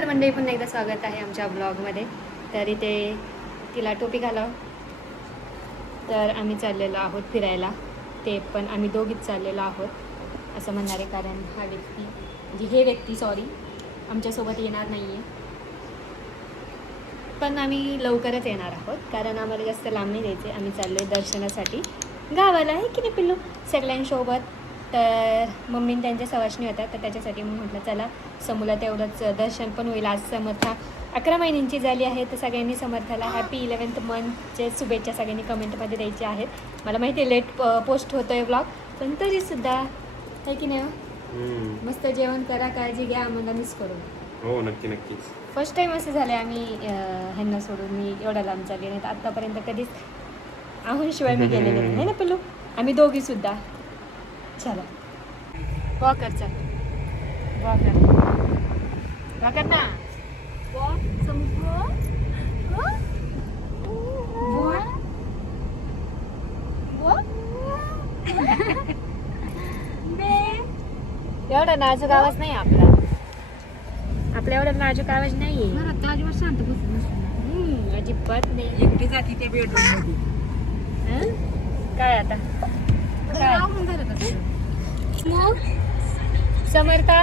नमस्कार मंडळी, पुन्हा एकदा स्वागत आहे आमच्या ब्लॉगमध्ये. तर इथे तिला टोपी घालावं, तर आम्ही चाललेलो आहोत फिरायला. ते पण आम्ही दोघीच चाललेलो आहोत असं म्हणणार आहे, कारण हा व्यक्ती म्हणजे हे व्यक्ती आमच्यासोबत येणार नाही आहे. पण आम्ही लवकरच येणार आहोत, कारण आम्हाला जास्त लांब नाही द्यायचे. आम्ही चाललो आहे दर्शनासाठी गावाला, आहे की नाही पिल्लू, सगळ्यांसोबत. तर मम्मीने त्यांच्या सवाष्णी होत्या, तर त्याच्यासाठी मी म्हटलं चला समूला तेवढंच दर्शन पण होईल. आज समर्था 11 महिन्यांची झाली आहे, तर सगळ्यांनी समर्थाला हॅपी 11th मंथचे शुभेच्छा सगळ्यांनी कमेंटमध्ये द्यायच्या आहेत. मला माहिती आहे लेट पोस्ट होतो आहे ब्लॉग, पण तरीसुद्धा आहे की नाही. मस्त जेवण करा, काळजी घ्या, आम्हाला मिस करू. हो नक्की नक्कीच. फर्स्ट टाईम असं झालं आम्ही ह्यांना सोडून मी एवढा लांब चालली नाही. तर आत्तापर्यंत कधीच शिवाय मी गेलेले नाही ना पिल्लू, आम्ही दोघीसुद्धा. चला वॉकर, चल वॉकर वॉकर ना एवढा नाजूक आवाज नाही आपला एवढा नाजूक आवाज नाही आहे. शांत अजिबात नाही. एकटी जाती त्या बेडरूम मध्ये. काय आता समर्था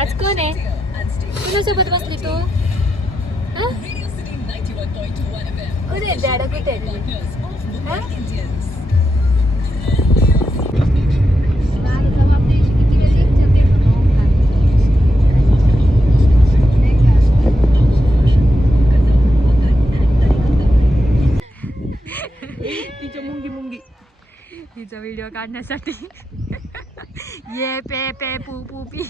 आज कोण आहे? कुणासोबत बसली तू? कुठे डॅडा, कुठे तिच्या मुंगी मुंगी हिचा व्हिडिओ काढण्यासाठी ये पे पे पू पू पी.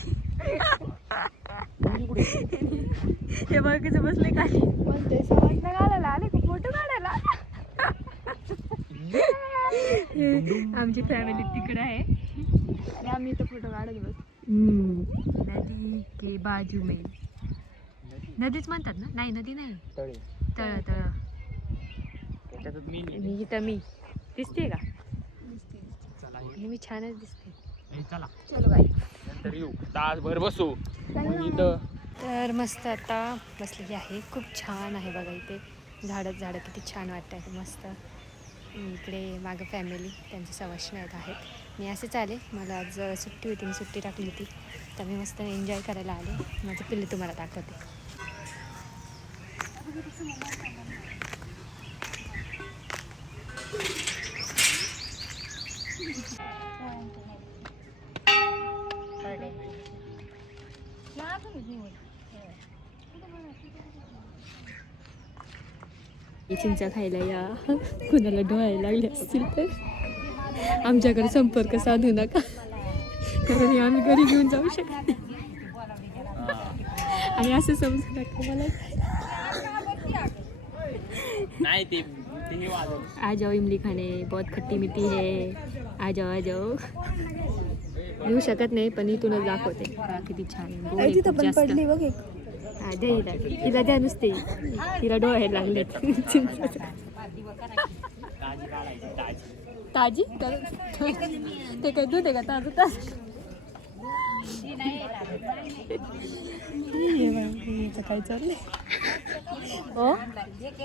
हे बघ कसं बसले खाली. समजलं घालायला आले खूप फोटो काढायला. आमची फॅमिली तिकडे आहे आणि आम्ही इथं फोटो काढत बस. नदी के बाजू में, नदीच म्हणतात ना? नाही नदी नाही, तळ तळ. इथं मी दिसते का? मी छानच दिसते. चला चलो बाई, नंतर येऊ, तासभर बसू. तर मस्त आता बसलेली आहे. खूप छान आहे बघा, इथे झाडं किती छान वाटत आहे. मस्त इकडे मागं फॅमिली त्यांची सवाष्णी आहेत. मी असेच आले, मला आज सुट्टी होती, मी सुट्टी टाकली होती, तर मी मस्त एन्जॉय करायला आले. माझं पिल्लू तुम्हाला दाखवते. चिंचा खायला या, कुणाला डोळायला लागले असतील तर आमच्याकडे संपर्क साधू नका, कारण आम्ही घरी घेऊन जाऊ शकत नाही. आणि असं समजू नका मला. आ जाओ इमली खाने, बहुत खट्टी मिठी है, आ जाओ. येऊ शकत नाही, पण इथूनच दाखवते किती छान आहे. तिला द्या नुसते, तिला डोळे लागलेत. ताजी ते काय दूध आहे का ताजं काय चाललंय?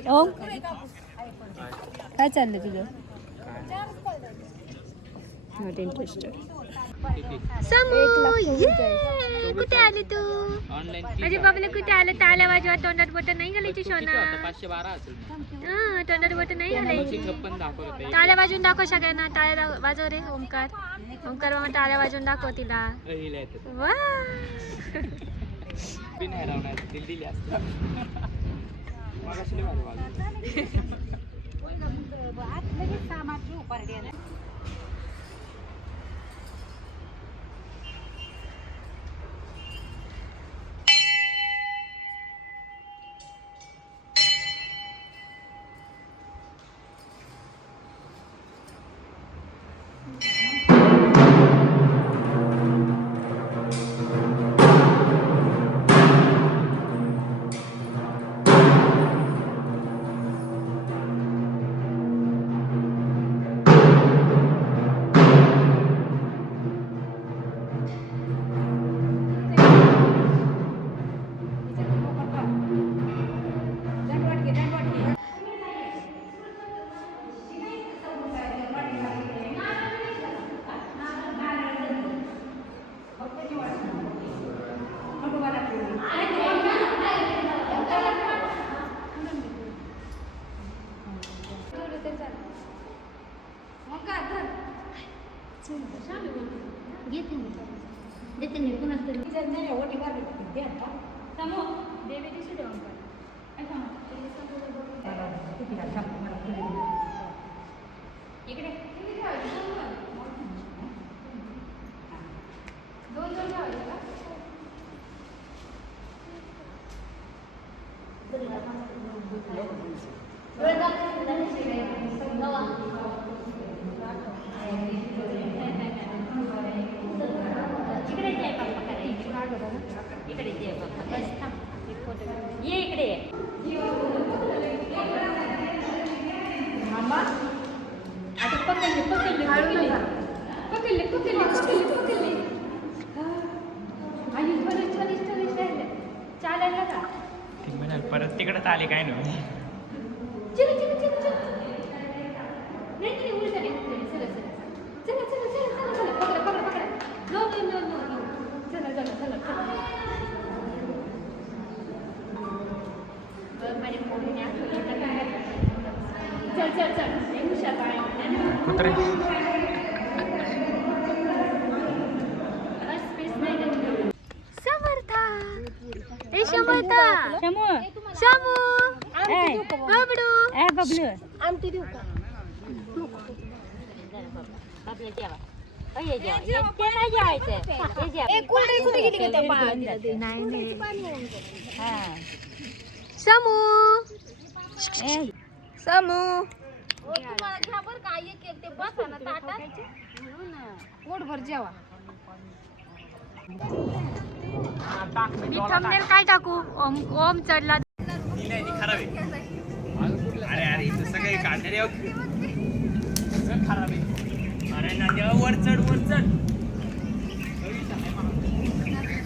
ओ काय चाललंय तुझं? Not interested. कुठे आली तू? अरे बाबले कुठे आलं? टाळ्या वाजवा, तोंडात बोटं नाही घालायची सोना. 512 असेल. तोंडात बोटं नाही घालायची. टाळ्या वाजवून दाखव सगळ्यांना. टाळ्या वाजव रे ओमकार. ओमकार मामा टाळ्या वाजवून दाखव तिला. वा देवी दिसू देऊ इकडे दोन ठेवायचं का ये इकडे आता पकडले आणि छोलीस राहिले चालायला का परत तिकडे आले काय नाही चल नाही उलट नाही चला पकडा नो चला माझ्या फोनने चल हुशार कुत्रे समर्था ए समर्था शामू बबडू बबलू आमटी देऊ का समू पोटभर जेवा मी थंबनेल काय टाकू ओम चढला खराब आहे अरे इथं सगळे काढणारे खराब आहे अरे नांदेवा वर चढ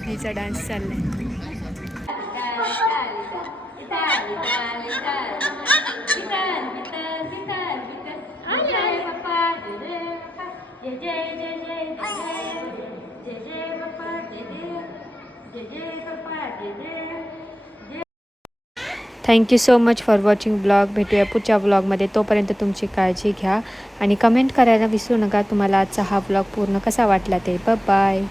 हिचा डान्स चाललाय thank you so much for watching blog भेटूया पुढच्या ब्लॉगमध्ये तोपर्यंत तुमची काळजी घ्या आणि कमेंट करायला विसरू नका तुम्हाला आजचा हा ब्लॉग पूर्ण कसा वाटला ते बाय